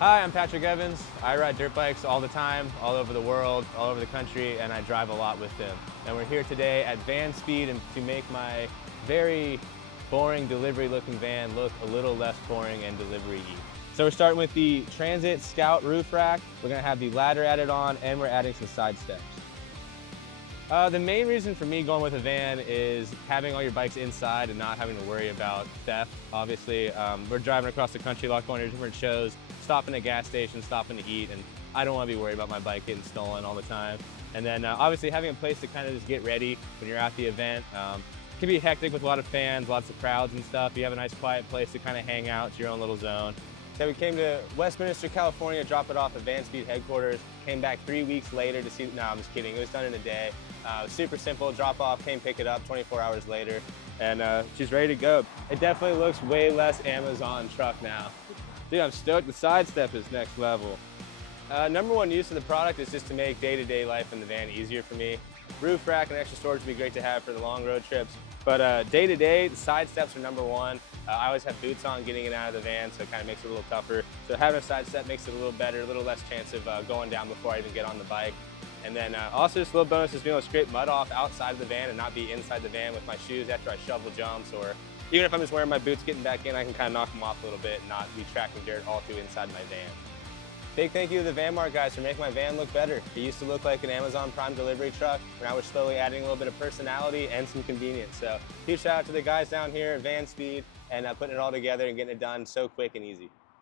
Hi, I'm Patrick Evans. I ride dirt bikes all the time, all over the world, all over the country, and I drive a lot with them. And we're here today at Vanspeed and to make my very boring delivery looking van look a little less boring and delivery-y. So we're starting with the Transit Scout roof rack. We're gonna have the ladder added on and we're adding some side steps. The main reason for me going with a van is having all your bikes inside and not having to worry about theft. Obviously, we're driving across the country, a lot going to different shows, stopping at gas stations, stopping to eat, and I don't want to be worried about my bike getting stolen all the time. And then obviously having a place to kind of just get ready when you're at the event. It can be hectic with a lot of fans, lots of crowds and stuff. You have a nice quiet place to kind of hang out, it's your own little zone. So we came to Westminster, California, drop it off at Vanspeed headquarters. Came back 3 weeks later to see, no, I'm just kidding. It was done in a day. It was super simple, drop off, came pick it up 24 hours later, and she's ready to go. It definitely looks way less Amazon truck now. Dude, I'm stoked. The side step is next level. Number one use of the product is just to make day-to-day life in the van easier for me. Roof rack and extra storage would be great to have for the long road trips. But day-to-day, the side steps are number one. I always have boots on getting it out of the van, so it kind of makes it a little tougher. So having a side step makes it a little better, a little less chance of going down before I even get on the bike. And then also just a little bonus is being able to scrape mud off outside of the van and not be inside the van with my shoes after I shovel jumps, or even if I'm just wearing my boots getting back in, I can kind of knock them off a little bit and not be tracking dirt all through inside my van. Big thank you to the Van Mart guys for making my van look better. It used to look like an Amazon Prime delivery truck, and now we're slowly adding a little bit of personality and some convenience. So huge shout out to the guys down here at Vanspeed and putting it all together and getting it done so quick and easy.